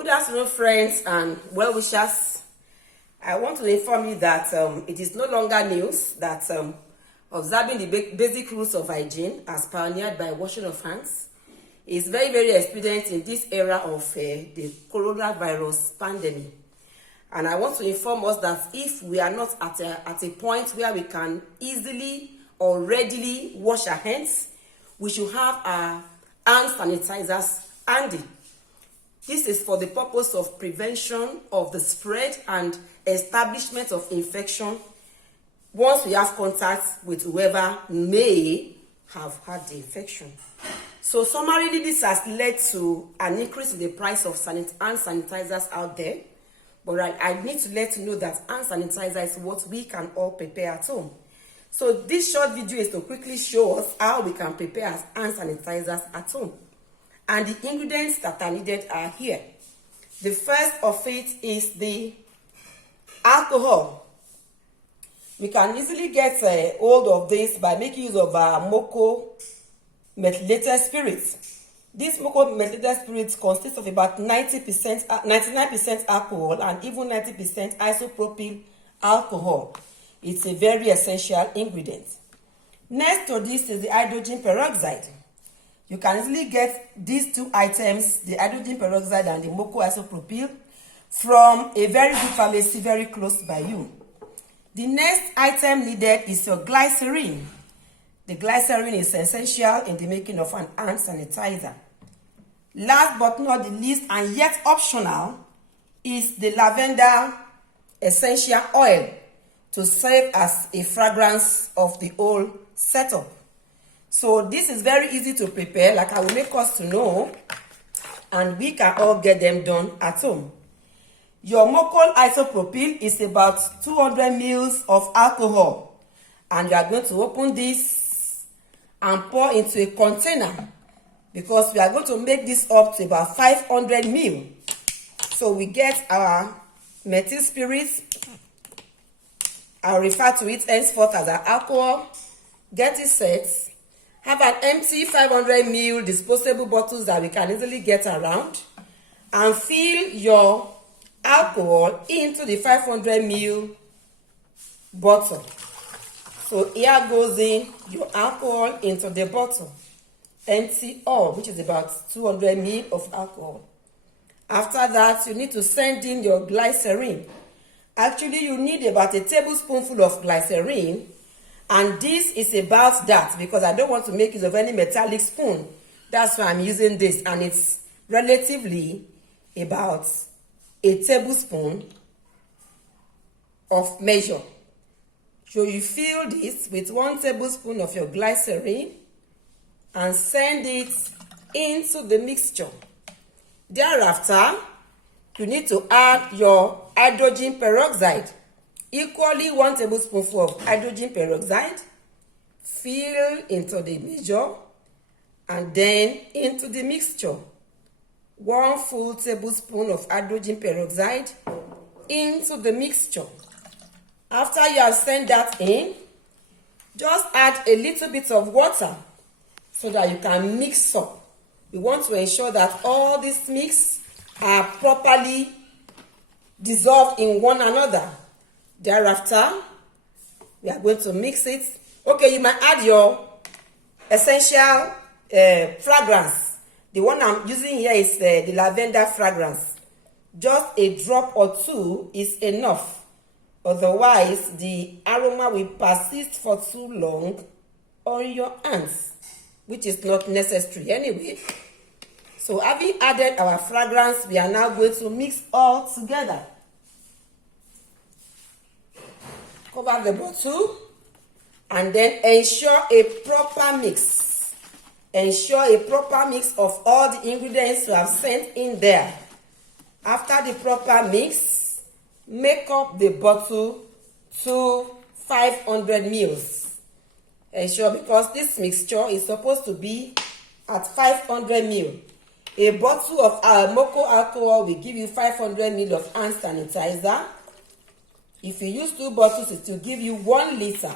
Good afternoon, friends and well-wishers. I want to inform you that it is no longer news that observing the basic rules of hygiene as pioneered by washing of hands is very, very expedient in this era of the coronavirus pandemic. And I want to inform us that if we are not at a point where we can easily or readily wash our hands, we should have our hand sanitizers handy. This is for the purpose of prevention of the spread and establishment of infection once we have contact with whoever may have had the infection. So summarily, this has led to an increase in the price of hand sanitizers out there. But I need to let you know that hand sanitizer is what we can all prepare at home. So this short video is to quickly show us how we can prepare hand sanitizers at home. And the ingredients that are needed are here. The first of it is the alcohol. We can easily get hold of this by making use of Moco methylated spirits. This Moco methylated spirits consists of about 99% alcohol and even 90% isopropyl alcohol. It's a very essential ingredient. Next to this is the hydrogen peroxide. You can easily get these two items, the hydrogen peroxide and the Moco isopropyl, from a very good pharmacy very close by you. The next item needed is your glycerin. The glycerin is essential in the making of an hand sanitizer. Last but not the least, and yet optional, is the lavender essential oil to serve as a fragrance of the whole setup. So this is very easy to prepare, like I will make us to know, and we can all get them done at home. Your Moco isopropyl is about 200 ml of alcohol, and you are going to open this and pour into a container because we are going to make this up to about 500 ml. So we get our methyl spirits. I'll refer to it henceforth as our alcohol. Get it set. Have an empty 500 ml disposable bottles that we can easily get around, and fill your alcohol into the 500 ml bottle. So here goes in your alcohol into the bottle. Empty all, which is about 200 ml of alcohol. After that, you need to send in your glycerin. Actually, you need about a tablespoonful of glycerin. And this is about that because I don't want to make use of any metallic spoon. That's why I'm using this. And it's relatively about a tablespoon of measure. So you fill this with 1 tablespoon of your glycerin and send it into the mixture. Thereafter, you need to add your hydrogen peroxide. Equally 1 tablespoonful of hydrogen peroxide, fill into the measure, and then into the mixture. 1 full tablespoon of hydrogen peroxide into the mixture. After you have sent that in, just add a little bit of water so that you can mix up. We want to ensure that all these mix are properly dissolved in one another. Thereafter, we are going to mix it. Okay, you might add your essential fragrance. The one I'm using here is the lavender fragrance. Just a drop or two is enough. Otherwise, the aroma will persist for too long on your hands, which is not necessary anyway. So having added our fragrance, we are now going to mix all together. Cover the bottle and then ensure a proper mix. Ensure a proper mix of all the ingredients you have sent in there. After the proper mix, make up the bottle to 500 ml. Ensure, because this mixture is supposed to be at 500 ml. A bottle of Moco alcohol will give you 500 ml of hand sanitizer. If you use 2 bottles, it will give you 1 liter.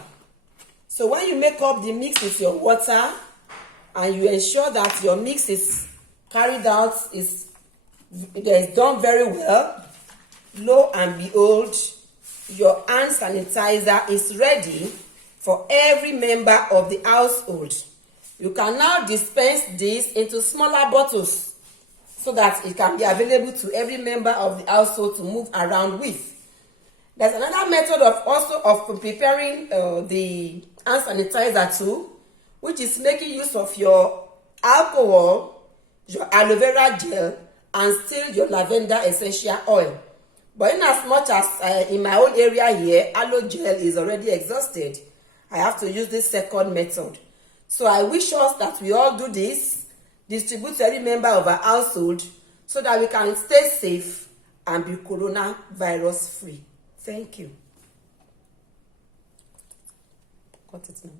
So when you make up the mix with your water and you ensure that your mix is carried out, is It is done very well. Lo and behold, your hand sanitizer is ready for every member of the household. You can now dispense this into smaller bottles so that it can be available to every member of the household to move around with. There's another method of preparing the hand sanitizer too, which is making use of your alcohol, your aloe vera gel, and still your lavender essential oil. But in as much as in my own area here, aloe gel is already exhausted, I have to use this second method. So I wish us that we all do this, distribute to every member of our household, so that we can stay safe and be coronavirus free. Thank you. Cut it now.